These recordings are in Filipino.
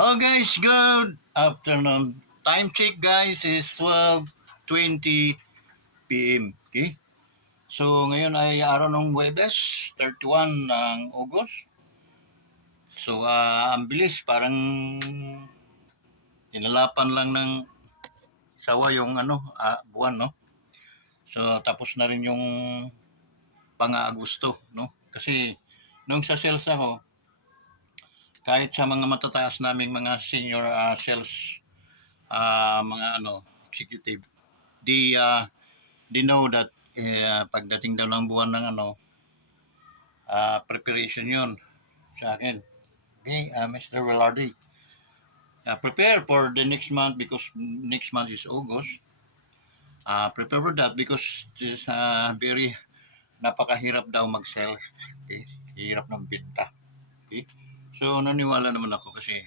Hello guys, good afternoon. Time check guys is 12:20 PM. Okay? So ngayon ay araw ng Huwebes, 31 ng August. So ang bilis, parang tinalapan lang ng sawa yung buwan, no? So tapos na rin yung pang-Agosto, no? Kasi nung sa sales ako, kahit sa mga matataas naming mga senior sales mga executive, they know that pagdating daw ng buwan ng preparation yun sa akin. Okay, Mr. Velarde, prepare for the next month because next month is August. Prepare for that because this very napakahirap daw mag-sell. Okay, hirap ng benta. Okay, so naniwala naman ako kasi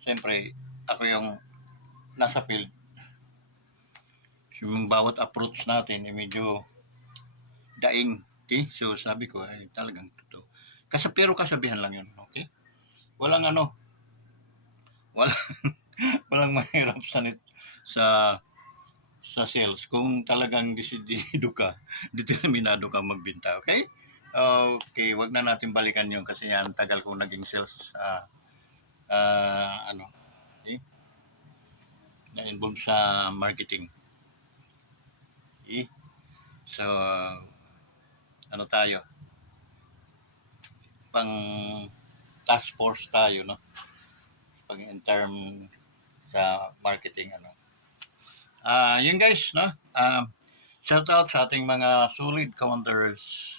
siyempre ako yung nasa field. Yung bawat approach natin ay medyo daing. Okay? So sabi ko ay talagang totoo. Pero kasabihan lang yun. Okay? Walang walang, walang mahirap sa sa sales kung talagang desidido ka, determinado ka magbenta. Okay? Okay, wag na natin balikan yun kasi yan tagal kong naging sales okay? Na-involve sa marketing. Okay? So, ano tayo? Pang task force tayo, no? Pag in term sa marketing, yun guys, no? Shout out sa ating mga solid counters.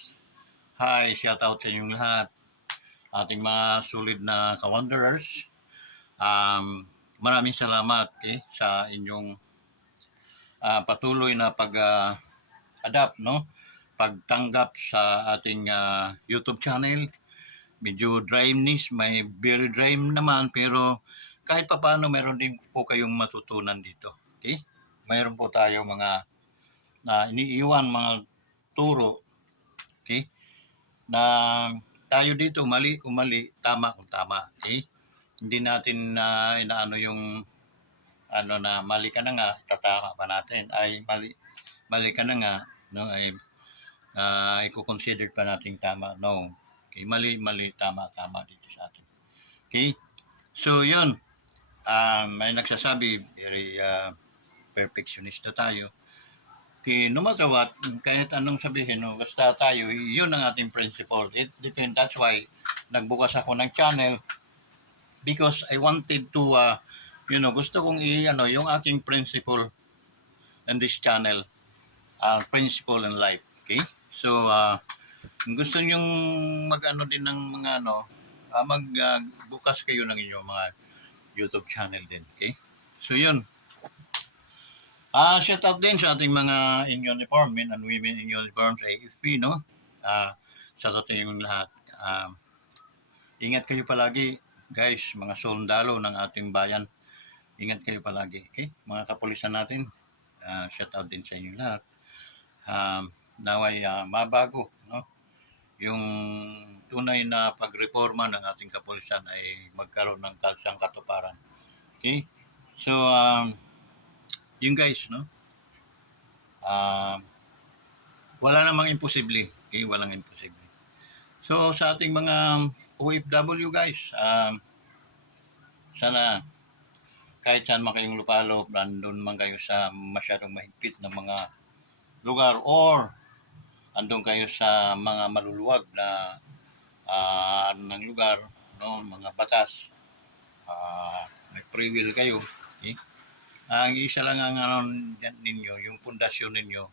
Hi, shout out sa inyong lahat. Ating mga solid na counters. Maraming salamat sa inyong patuloy na pag-adapt, no? Pagtanggap sa ating YouTube channel. Medyo dryness, may very dry naman, pero kahit pa paano meron din po kayong matutunan dito. Okay? Mayroon po tayo mga iniiwan mga turo, okay? Na tayo dito mali kung mali, tama kung tama, okay? Hindi natin inaano yung na mali ka na nga, tatama pa natin. Ay mali ka na nga, no? Ay i-consider pa nating tama. No. Okay, mali, tama dito sa atin. Okay? So, yun. May nagsasabi, very perfectionista tayo. Okay, no matter what, kahit anong sabihin, no, basta tayo, yun ang ating principle. It depends. That's why nagbukas ako ng channel because I wanted to, gusto kong yung aking principle in this channel, principle in life. Okay? So, kung gusto nyong mag-ano din ng mga magbukas kayo ng inyong mga YouTube channel din. Okay? So, yun. Shout out din sa ating mga in uniform, men and women in uniform sa AFP, no? Shout out din yung lahat. Ingat kayo palagi, guys, mga sundalo ng ating bayan. Ingat kayo palagi, okay? Mga kapulisan natin, shout out din sa inyo lahat. Naway mabago, no? Yung tunay na pagreforma ng ating kapulisan ay magkaroon ng kalsang katuparan. Okay? So, yun guys, no? Wala namang imposible. Okay? Walang imposible. So, sa ating mga OFW guys, sana kahit saan man kayong lupalop, nandun man kayo sa masyadong mahigpit na mga lugar or andun kayo sa mga maluluwag na ng lugar, no, mga batas, may free will kayo. Okay? Ang isa lang ang ninyo, yung pundasyon ninyo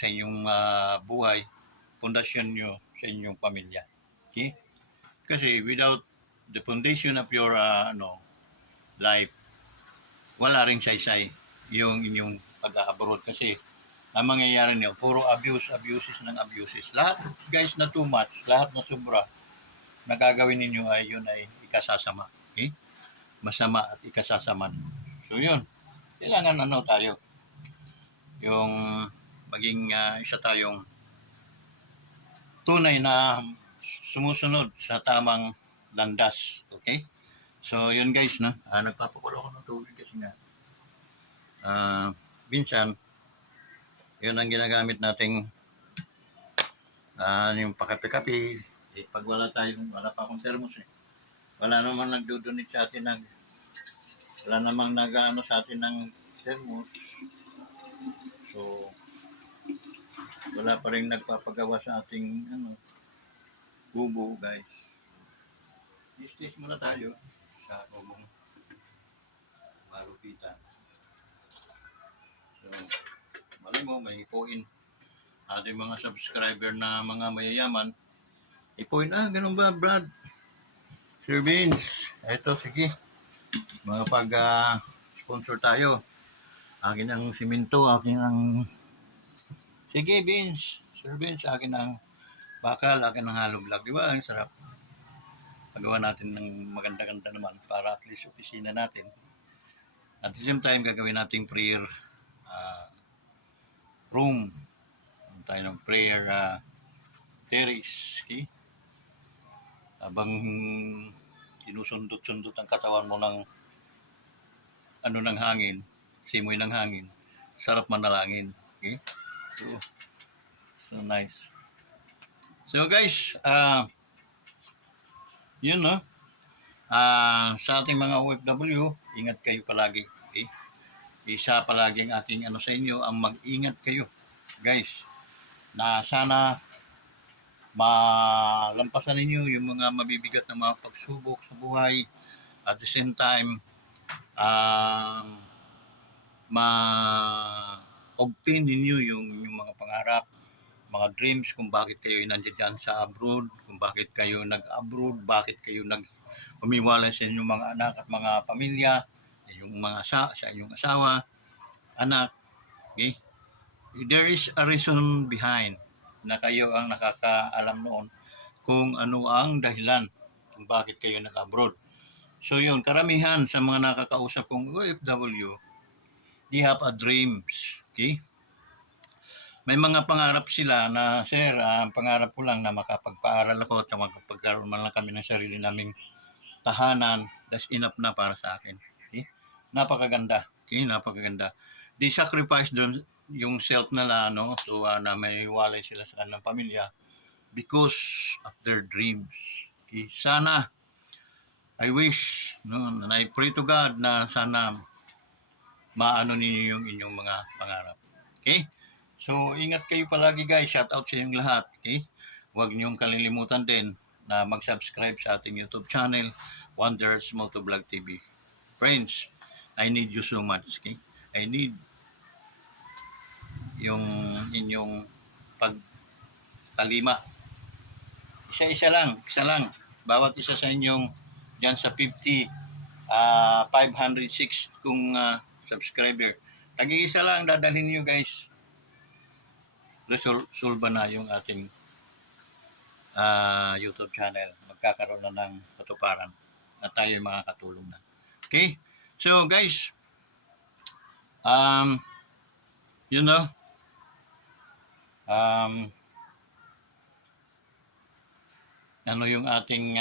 sa inyong buhay, pundasyon nyo sa inyong pamilya. Okay? Kasi without the foundation of your life, wala ring saysay yung inyong pag-abroad kasi ang mangyayari niyo, puro abuses ng abuses. Lahat, guys, na too much, lahat na sobra, nagagawin ninyo ay yun ay ikasasama. Okay? Masama at ikasasama. So yun, kailangan tayo, yung maging isa tayong tunay na sumusunod sa tamang landas. Okay? So, yun guys, no? Nagpapakulo ako ng tubig kasi nga. Minsan, yun ang ginagamit nating yung pakape-kape. Pag wala pa akong thermos eh. Wala namang nagdudunit sa atin wala namang nag-ano sa atin ng thermos. So, wala pa rin nagpapagawa sa ating bubo guys. Istis muna tayo sa bubong malupitan. So, mali mo, may ipuin ating mga subscriber na mga mayayaman. Ipuin, ganun ba Brad? Sir Vince, eto sige. Mga pag-sponsor tayo. Akin ang simento, akin ang... Sige Vince, Sir Vince, akin ang bakal, akin ang hollow block. Di ba? Ang sarap. Magawa natin ng maganda-ganda naman para at least opisina natin. At the same time, gagawin natin prayer room. Tayo ng prayer terrace. Okay? Habang sinusundot-sundot ang katawan mo ng ng hangin, simoy ng hangin, sarap manalangin. Okay? So nice. So guys, yun no. Sa ating mga OFW, ingat kayo palagi. Okay? Isa palagi ang aking sa inyo, ang mag-ingat kayo. Guys, na sana malampasan ninyo yung mga mabibigat na mga pagsubok sa buhay. At the same time, ma-obtain ninyo yung mga pangarap, mga dreams, kung bakit kayo nandiyan sa abroad, kung bakit kayo nag-abroad, bakit kayo umiwalay sa inyong mga anak at mga pamilya, yung mga sa inyong asawa, anak. Okay? There is a reason behind na kayo ang nakakaalam noon kung ano ang dahilan kung bakit kayo nag-abroad. So yun, karamihan sa mga nakakausap kong OFW, they have a dreams. Okay? May mga pangarap sila na, sir, ang pangarap ko lang na makapagpaaral ako at makapagkaroon man lang kami ng sarili naming tahanan. That's enough na para sa akin. Okay? Napakaganda. Okay? Napakaganda. They sacrifice doon yung self nila, no? So, na may walay sila sa kanilang pamilya because of their dreams. Okay? Sana, I wish, no? And I pray to God na sana maano ninyo yung inyong mga pangarap. Okay? So, ingat kayo palagi guys. Shout out sa inyong lahat. Okay? Huwag niyong kalilimutan din na mag-subscribe sa ating YouTube channel, Wonders Motovlog TV. Friends, I need you so much. Okay? I need yung inyong pagtalima. Isa lang. Bawat isa sa inyong dyan sa 506 kung subscriber. Tag-iisa lang dadalhin niyo guys. Resolve na yung ating YouTube channel. Magkakaroon na ng katuparan na tayo makakatulong na. Okay? So guys, you know, ano yung ating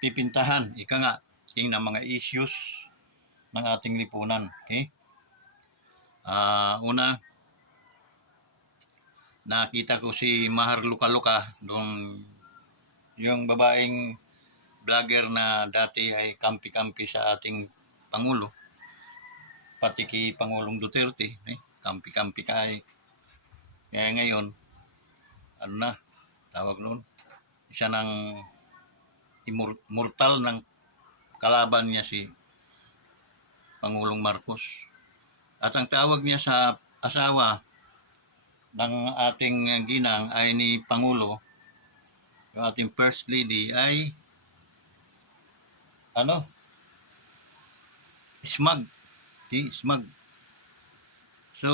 pipintahan, ika nga, yung mga issues ng ating lipunan. Okay? Una, nakita ko si Mahar Luka doon, yung babaeng vlogger na dati ay kampi-kampi sa ating Pangulo, pati kay Pangulong Duterte, kampi-kampi ka eh. Kaya ngayon, tawag noon, isa ng immortal ng kalaban niya si Pangulong Marcos. At ang tawag niya sa asawa ng ating ginang ay ni Pangulo, yung ating First Lady ay smug. Okay, smug. So,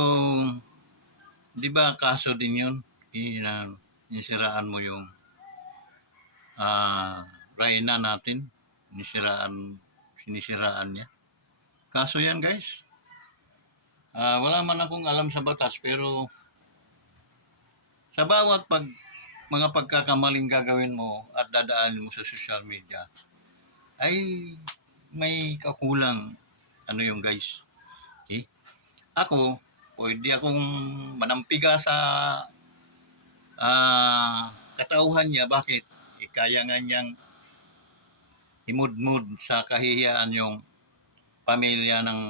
di ba kaso din yun? Inisiraan mo yung Reyna natin. Sinisiraan niya. Kaso yan guys. Wala man akong alam sa batas pero sa bawat mga pagkakamaling gagawin mo at dadaanin mo sa social media ay may kakulang ano yung guys. Okay? Ako, pwede akong manampiga sa katauhan niya. Bakit? Kaya nga niyang imudmud sa kahihiyaan yung pamilya ng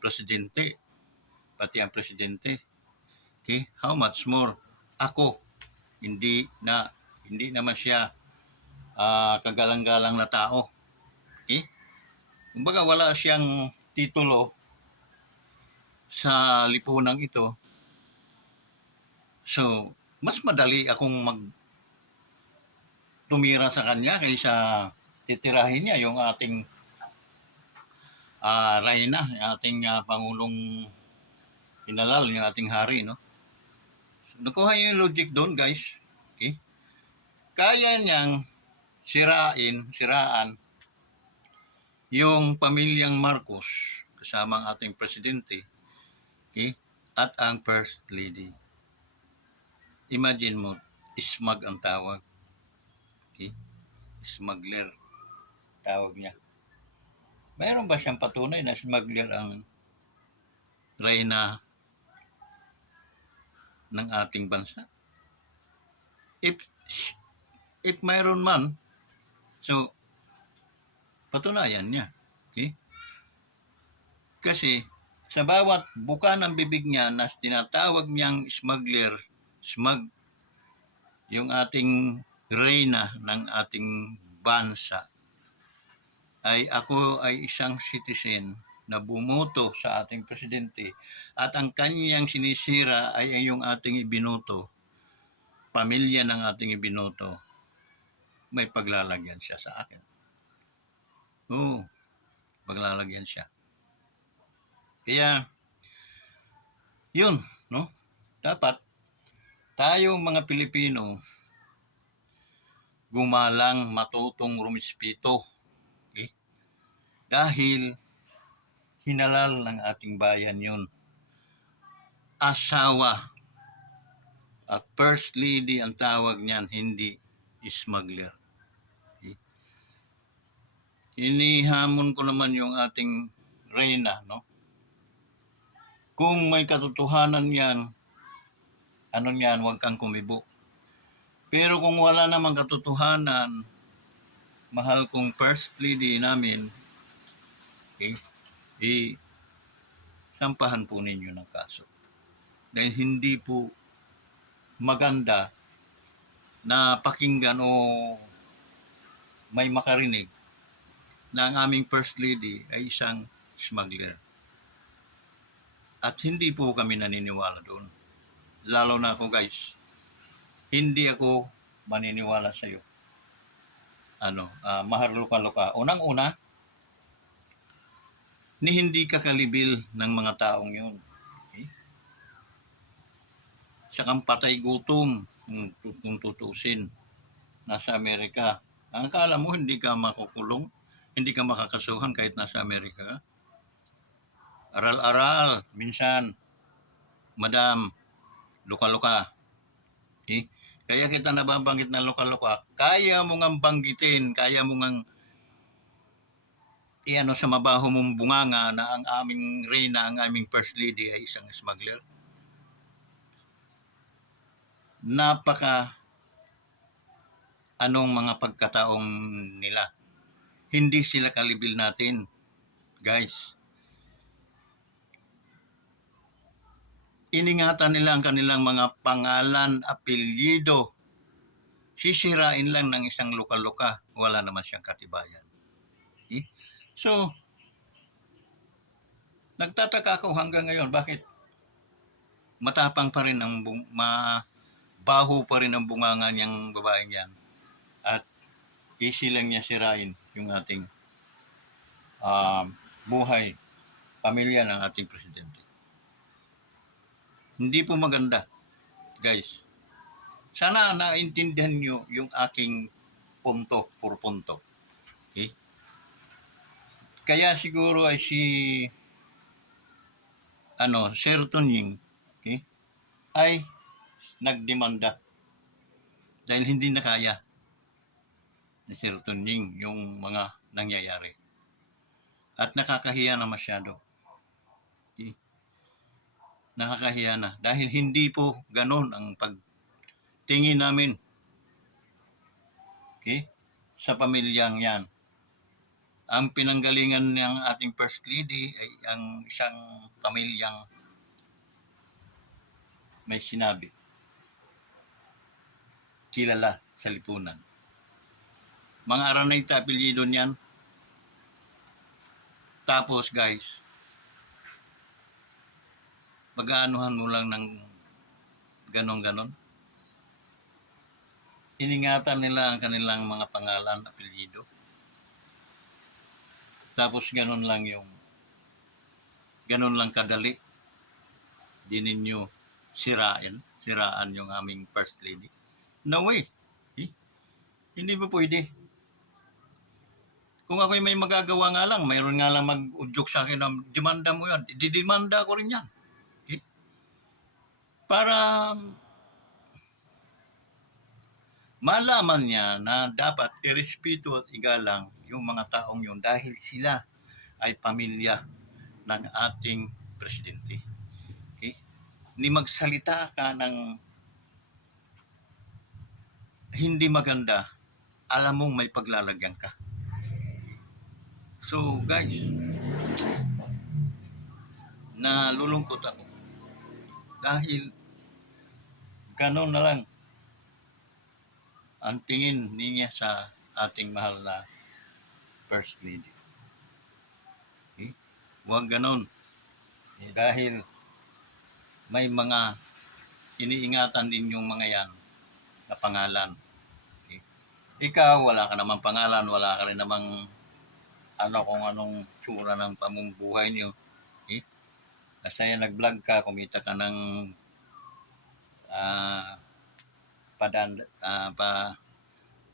presidente, pati ang presidente. Okay? How much more? Ako, hindi naman siya kagalang-galang na tao. Okay? Kumbaga wala siyang titulo sa lipunang ito. So, mas madali akong tumira sa kanya kaysa titirahin niya yung ating Reyna, yung ating Pangulong Inalal, yung ating hari, no? So, nakuha niyo yung logic doon, guys. Okay? Kaya niyang siraan yung pamilyang Marcos kasama ang ating presidente, okay? At ang first lady. Imagine mo, smug ang tawag. Okay? Smuggler tawag niya. Mayroon ba siyang patunay na smuggler ang reyna ng ating bansa? If mayroon man, so patunayan niya. Okay? Kasi sa bawat buka ng bibig niya na tinatawag niyang smuggler, yung ating reyna ng ating bansa, ay ako ay isang citizen na bumoto sa ating presidente at ang kanyang sinisira ay yung ating ibinoto, pamilya ng ating ibinoto, may paglalagyan siya sa akin. Oo, paglalagyan siya. Kaya, yun, no? Dapat, tayong mga Pilipino, gumalang, matutong rumispito. Okay? Dahil, hinalal ng ating bayan yun. Asawa at first lady ang tawag niyan, hindi smuggler. Okay? Inihamon ko naman yung ating reyna, no? Kung may katotohanan yan, ano yan, huwag kang kumibo. Pero kung wala namang katotohanan, mahal kong first lady namin, okay, sampahan po ninyo ng kaso. Dahil hindi po maganda na pakinggan o may makarinig na ang aming first lady ay isang smuggler. At hindi po kami naniniwala doon. Lalo na ako, guys. Hindi ako maniniwala sa iyo. Mahal luka-luka. Unang-una, ni hindi ka kalibil ng mga taong yun. Okay? Sakang patay gutom kung tutusin. Nasa Amerika. Ang akala mo hindi ka makukulong, hindi ka makakasuhan kahit nasa Amerika. Aral-aral, minsan, madam, luka-luka. Okay? Kaya kita nababanggit ng luka-luka. Kaya mo ngang banggitin, kaya mo ngang sa mabaho mong bunganga na ang aming reyna, ang aming first lady ay isang smuggler. Napaka anong mga pagkataong nila. Hindi sila kalibil natin, guys. Iningatan nila ang kanilang mga pangalan, apelyido. Sisirain lang ng isang luka-luka. Wala naman siyang katibayan. Okay? So, nagtataka ako hanggang ngayon, bakit matapang pa rin ang mabaho pa rin ang bunganga niyang babaeng yan. At easy lang niya sirain yung ating buhay, pamilya ng ating presidente. Hindi po maganda, guys. Sana naintindihan nyo yung aking punto, puro punto. Okay? Kaya siguro ay si Sir Tunying, okay, ay nagdemanda dahil hindi na kaya ni Sir Tunying yung mga nangyayari. At nakakahiya na masyado. Okay? Nakakahiya na. Dahil hindi po ganon ang pagtingin namin, okay, sa pamilyang yan. Ang pinanggalingan ng ating First Lady ay ang isang pamilyang may sinabi, kilala sa lipunan. Mga Araneta apelyido niyan. Tapos guys, mag-aanuhan mo lang ng ganon-ganon. Iningatan nila ang kanilang mga pangalan, apelyido. Tapos ganon lang kadali. Di ninyo siraan yung aming First Lady. No way. Eh? Hindi ba pwede? Kung ako'y may magagawa nga lang, mayroon nga lang mag-udyok sa akin na demanda mo yan. Didemanda ko rin yan. Eh? Para malaman niya na dapat irespeto at igalang yung mga taong yun dahil sila ay pamilya ng ating presidente. Okay? Ni magsalita ka ng hindi maganda, alam mong may paglalagyan ka. So guys, nalulungkot ako dahil ganon na lang ang tingin niya sa ating mahal na First Lady. Okay? Huwag ganon. Dahil may mga iniingatan din yung mga yan na pangalan. Okay? Ikaw, wala ka namang pangalan, wala ka rin namang kung anong tsura ng pamumuhay niyo. Okay? Kasi nag-vlog ka, kumita ka ng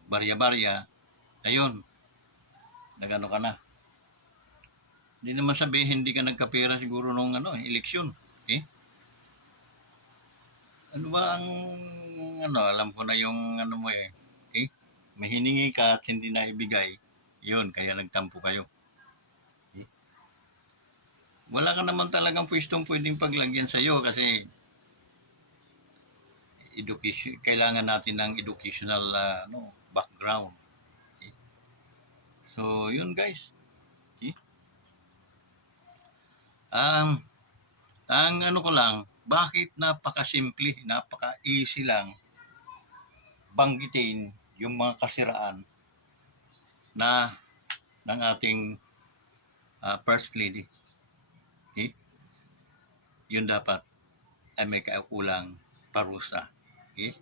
barya-barya, ayun, nagano ka na. Hindi naman sabihin hindi ka nagkapera siguro nung eleksyon. Okay? Ano ba ang alam ko na yung mo eh. Okay? May hiningi ka at hindi na ibigay. Yun, kaya nagtampo kayo. Okay? Wala ka naman talagang pwestong pwedeng paglagyan sa iyo kasi kailangan natin ng educational background. Okay? So, yun guys. Okay? Ang ko lang, bakit napakasimple, napaka-easy lang banggitin yung mga kasiraan na ng ating First Lady. Okay? Yun dapat ay may kaukulang parusa. Okay?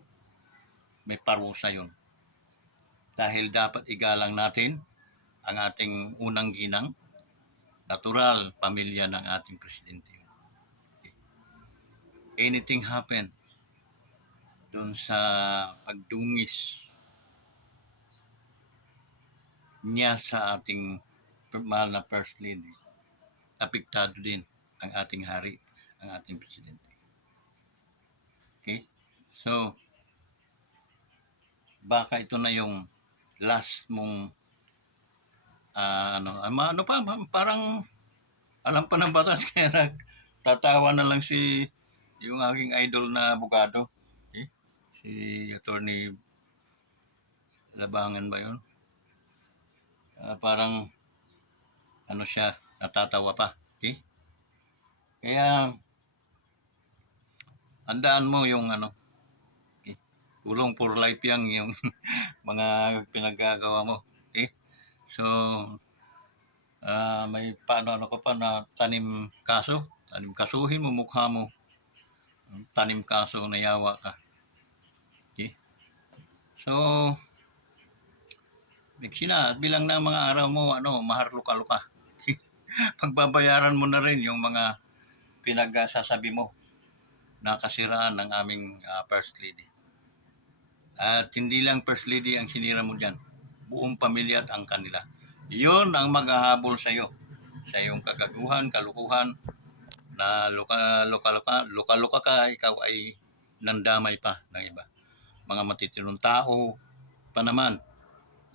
May parusa yun. Dahil dapat igalang natin ang ating unang ginang, natural pamilya ng ating presidente. Okay? Anything happen dun sa pagdungis niya sa ating mahal na First Lady, apektado din ang ating hari, ang ating presidente. Okay? So, baka ito na yung last mong parang alam pa ng batas kaya nagtatawa na lang yung aking idol na abogado. Okay? Si Attorney Labangan ba yun? Parang siya, natatawa pa. Okay? Kaya andaan mo yung okay? Kulong for life yung mga pinagagawa mo. Okay? So, may paano ko pa na tanim kasuhin mo mukha mo. Tanim kaso na yawa ka. Okay? So, Bixina, bilang na mga araw mo, maharluka-luka. Pagbabayaran mo na rin yung mga pinagsasabi mo na kasiraan ng aming First Lady. At hindi lang First Lady ang sinira mo dyan. Buong pamilya at ang kanila. Yun ang maghahabol sa iyo. Sa iyong kagaguhan, kalukuhan, na luka-luka ka, ikaw ay nandamay pa ng iba. mga matitinong tao pa naman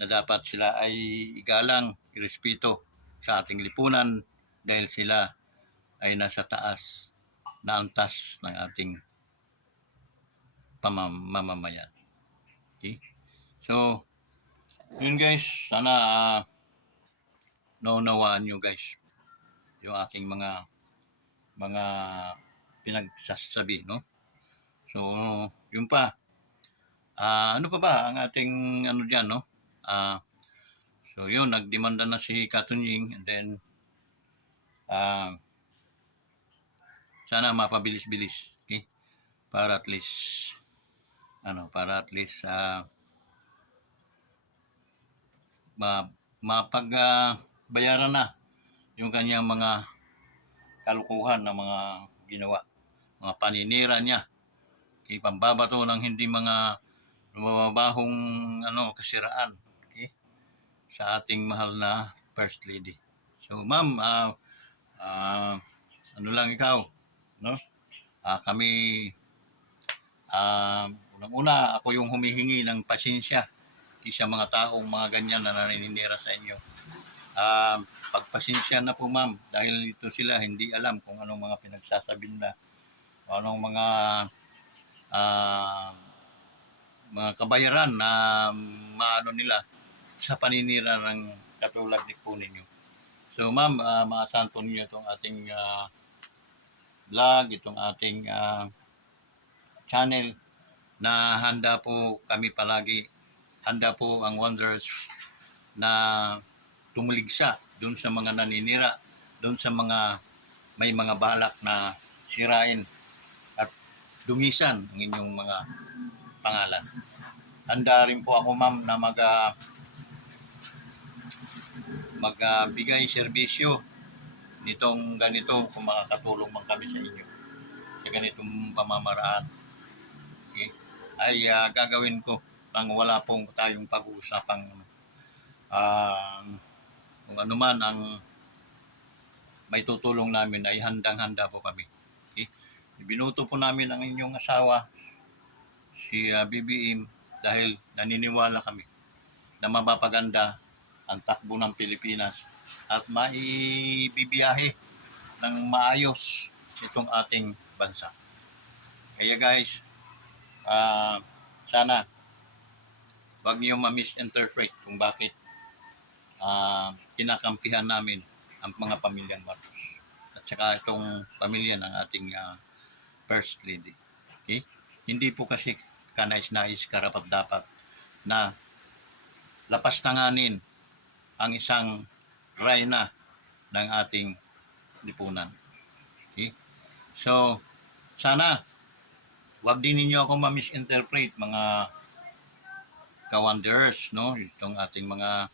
na dapat sila ay igalang, irespeto sa ating lipunan dahil sila ay nasa taas na antas ng ating mamamayan. Okay? So, yun guys, sana naunawaan nyo guys yung aking mga pinagsasabi, no? So, yun pa. Ano pa ba ang ating ano diyan, no? So, yun, nagdemanda na si Katunying and then sana mapabilis-bilis, okay? Para at least mapagbayaran na yung kanyang mga kalukuhan na mga ginawa, mga paninira niya, okay, pambabato ng hindi mga lumababahong kasiraan, okay, sa ating mahal na First Lady. So ma'am, ano lang ikaw, no? Kami, unang-una ako yung humihingi ng pasensya sa mga taong mga ganyan na naninira sa inyo. Pagpasensya na po ma'am dahil ito sila hindi alam kung anong mga pinagsasabi nila, anong mga kabayaran na maano nila sa paninira ng katulad ni po ninyo. So ma'am, maasahan po ninyo itong ating vlog, itong ating channel na handa po kami palagi, handa po ang Wanderers na tumuligsa doon sa mga naninira, doon sa mga may mga balak na sirain at dumisan ang inyong mga pangalan. Handa rin po ako ma'am na magbigay serbisyo nitong ganito kung makakatulong man kami sa inyo sa ganitong pamamaraan. Okay? Ay gagawin ko nang wala pong tayong pag-uusapang kung ano man ang may tutulong namin ay handang-handa po kami. Okay? Binuto po namin ang inyong asawa, si BBM, dahil naniniwala kami na mapapaganda ang takbo ng Pilipinas at maibibiyahe ng maayos itong ating bansa. Kaya guys, sana wag niyo ma-misinterpret kung bakit kinakampihan namin ang mga pamilyang Marcos at saka itong pamilya ng ating First Lady. Okay? Hindi po kasi kanais-nais karapat-dapat na lapastanganin ang isang reyna ng ating lipunan. Okay? So, sana wag din ninyo ako ma-misinterpret mga ka-wanderers, no? Itong ating mga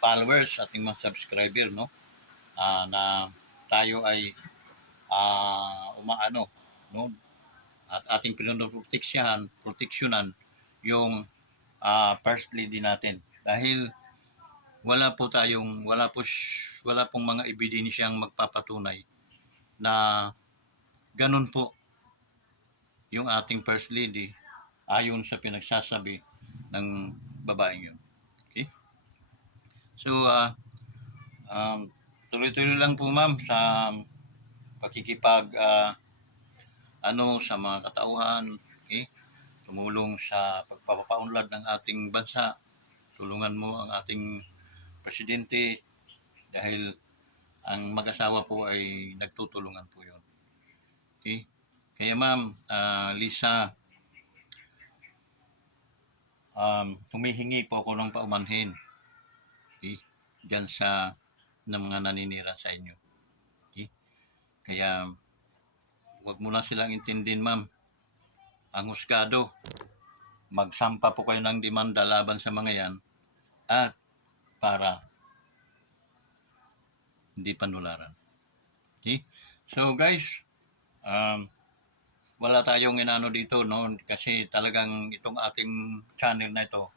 followers, ating mga subscriber, no? Na tayo ay umaano, no? At ating proteksyonan yung First Lady natin dahil wala pong mga ebidensyang magpapatunay na ganun po yung ating First Lady ayon sa pinagsasabi ng babaeng yun. Okay? So, tuloy-tuloy lang po ma'am sa pakikipag sa mga katauhan, okay? Tumulong sa pagpapaunlad ng ating bansa. Tulungan mo ang ating presidente dahil ang mag-asawa po ay nagtutulungan po yun. Okay? Kaya ma'am, Lisa, humihingi po ako ng paumanhin, okay? Diyan sa mga naninira sa inyo. Okay? Kaya wag mo na silang intindihin ma'am. Ang husgado, magsampa po kayo ng demanda laban sa mga yan at para hindi panularan. Okay? So guys, wala tayong inano dito, no? Kasi talagang itong ating channel na ito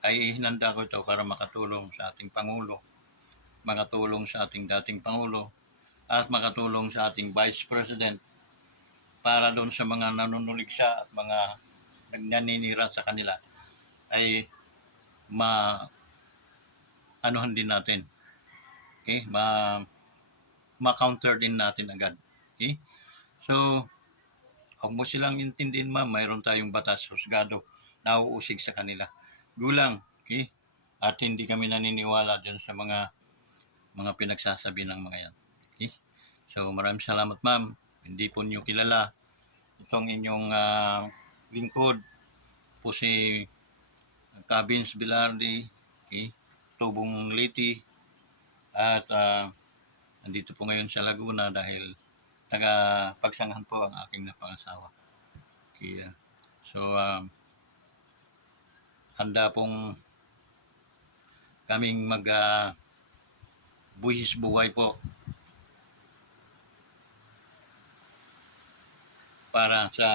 ay hinanda ko ito para makatulong sa ating Pangulo makatulong sa ating dating Pangulo at makatulong sa ating Vice President para doon sa mga nanunulig siya at mga nagnaninira sa kanila ay ma anuhan din natin. Okay? Ma-counter din natin agad. Okay? So, huwag mo silang intindihin, ma'am, mayroon tayong batas husgado na uusig sa kanila. Gulang, okay? At hindi kami naniniwala dyan sa mga pinagsasabi ng mga yan. Okay? So, maraming salamat, ma'am. Hindi po niyo kilala itong inyong lingkod po si Cabins Bilardi, okay? Tubong Liti, at nandito po ngayon sa Laguna dahil taga-pagsanghan po ang aking napangasawa. Okay, so, handa pong kaming buhis buhay po para sa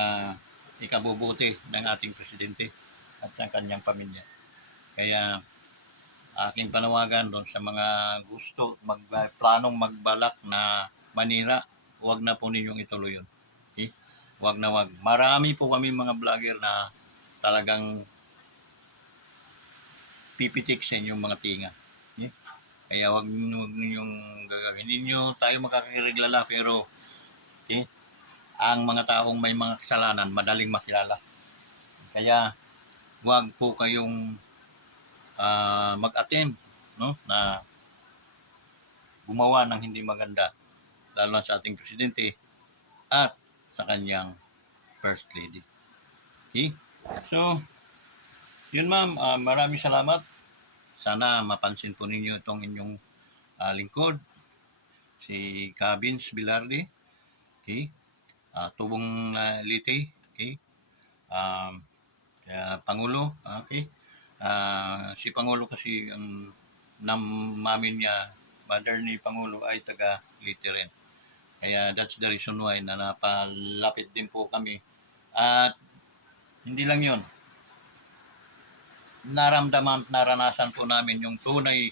ikabubuti ng ating presidente at ng kanyang pamilya. Kaya aking panawagan doon sa mga gusto planong magbalak na manira, huwag na po ninyong ituloy yun. Okay? Huwag na huwag. Marami po kami mga vlogger na talagang pipitik sa inyong mga tinga. Okay? Kaya huwag ninyong gagawin. Hindi nyo tayo makakakireglala pero okay, ang mga taong may mga kasalanan madaling makilala. Kaya huwag po kayong mag-attempt, no, na gumawa ng hindi maganda lalo na sa ating presidente at sa kanyang first lady. Okay? So, yun ma'am, maraming salamat. Sana mapansin po ninyo itong inyong lingkod, si Cabins Bilardi, okay? Tubong Liti, okay? Pangulo, okay? Si Pangulo kasi ang mamin niya, mother ni Pangulo ay taga Liti rin. Kaya that's the reason why na napalapit din po kami. At hindi lang yon, naranasan po namin yung tunay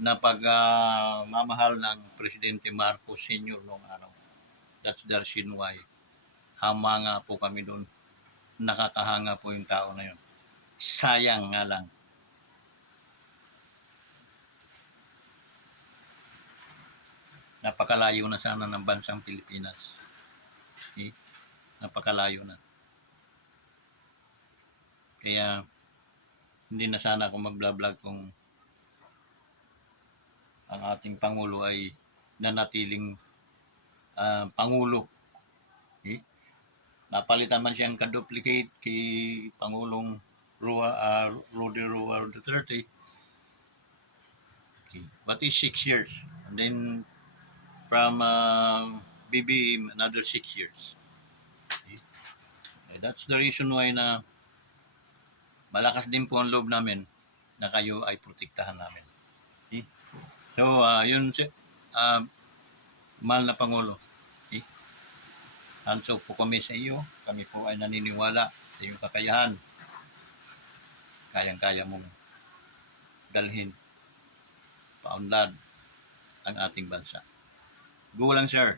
na pagmamahal ng Presidente Marcos Sr. noong araw. That's the reason why hamanga po kami doon. Nakakahanga po yung tao na yun. Sayang nga lang. Napakalayo na sana ng bansang Pilipinas. Okay? Napakalayo na. Kaya hindi na sana ako mag-vlog kung ang ating Pangulo ay nanatiling Pangulo. Okay? Napalitan man siyang ka-duplicate kay Pangulong Rudy Roa Duterte. Okay. But it's 6 years. And then from BBM, another 6 years. Okay. That's the reason why na malakas din po ang loob namin na kayo ay protektahan namin. Okay. So, yun, mahal na Pangulo. Okay. Hands off po kami sa iyo. Kami po ay naniniwala sa iyong kakayahan. Kayang-kaya mong dalhin, paunlad ang ating bansa. Go lang, sir.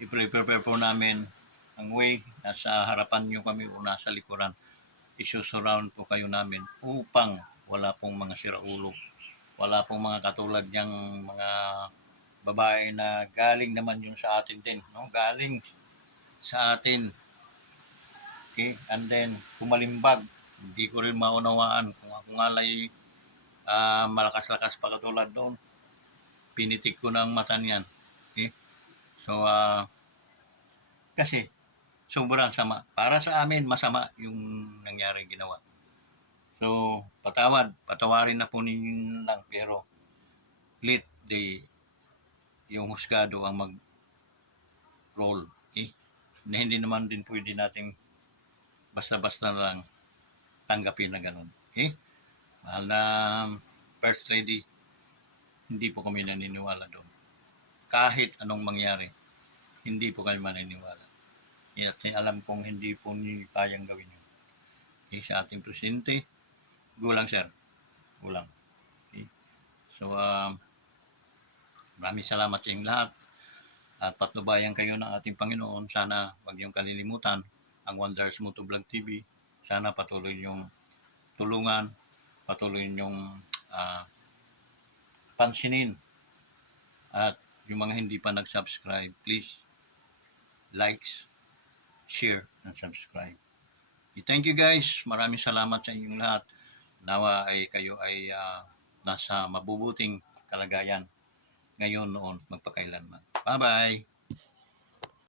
I-prepare po namin ang way. Nasa harapan nyo kami o nasa likuran. Isusurround po kayo namin upang wala pong mga siraulo. Wala pong mga katulad niyang mga babae na galing naman yun sa atin din. No? Galing sa atin. Okay? And then, kumalimbag. Hindi ko rin maunawaan kung ako nga lay malakas-lakas pa katulad doon. Pinitik ko na ang mata niyan. Okay? So, kasi sobrang sama. Para sa amin, masama yung nangyari ginawa. So, patawarin na po ninyo lang, pero let yung husgado ang mag-roll. Okay? Na hindi naman din pwede nating basta-basta na lang tanggapin na ganun. Okay? Mahal na First Lady, hindi po kami naniniwala doon. Kahit anong mangyari, hindi po kami maniniwala. At alam kong hindi po niyo kayang gawin yun. Okay, sa ating presidente, gulang sir. Gulang. Okay. So, maraming salamat sa inyong lahat at patnubayan kayo ng ating Panginoon. Sana wag niyong kalilimutan ang Wonders Motovlog TV. Sana patuloy niyong tulungan, patuloy niyong pansinin. At yung mga hindi pa nag-subscribe, please likes, share, and subscribe. Thank you guys. Maraming salamat sa inyong lahat. Nawa ay kayo ay nasa mabubuting kalagayan ngayon, noon, magpakailanman. Bye-bye!